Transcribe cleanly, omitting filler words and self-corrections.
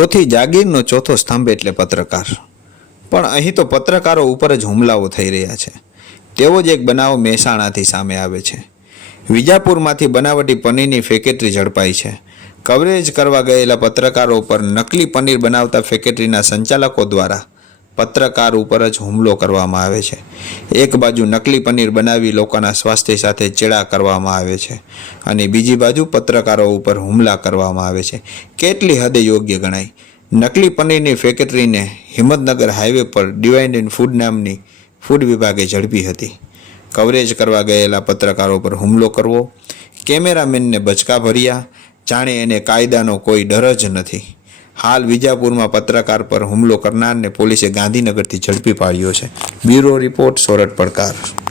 ચોથી જાગીરનો ચોથો સ્તંભ એટલે પત્રકાર. પણ અહીં તો પત્રકારો ઉપર જ હુમલાઓ થઈ રહ્યા છે. તેવો જ એક બનાવ મહેસાણાથી સામે આવે છે. વિજાપુરમાંથી બનાવટી પનીરની ફેક્ટરી ઝડપાઈ છે. કવરેજ કરવા ગયેલા પત્રકારો પર નકલી પનીર બનાવતા ફેક્ટરીના સંચાલકો દ્વારા પત્રકાર ઉપર જ હુમલો કરવામાં આવે છે. એક બાજુ નકલી પનીર બનાવી લોકોના સ્વાસ્થ્ય સાથે ચેડા કરવામાં આવે છે અને બીજી બાજુ પત્રકારો ઉપર હુમલા કરવામાં આવે છે. કેટલી હદે યોગ્ય ગણાય? નકલી પનીરની ફેક્ટરીને હિંમતનગર હાઈવે પર ડિવાઇન એન્ડ ફૂડ નામની ફૂડ વિભાગે ઝડપી હતી. કવરેજ કરવા ગયેલા પત્રકારો પર હુમલો કરવો, કેમેરામેનને બચકા ભર્યા, જાણે એને કાયદાનો કોઈ ડર જ નથી. હાલ વિજાપુરમાં પત્રકાર પર હુમલો કરનારને પોલીસે ગાંધીનગરથી ઝડપી પાડ્યો છે. બ્યુરો રિપોર્ટ, સોરઠ પડકાર.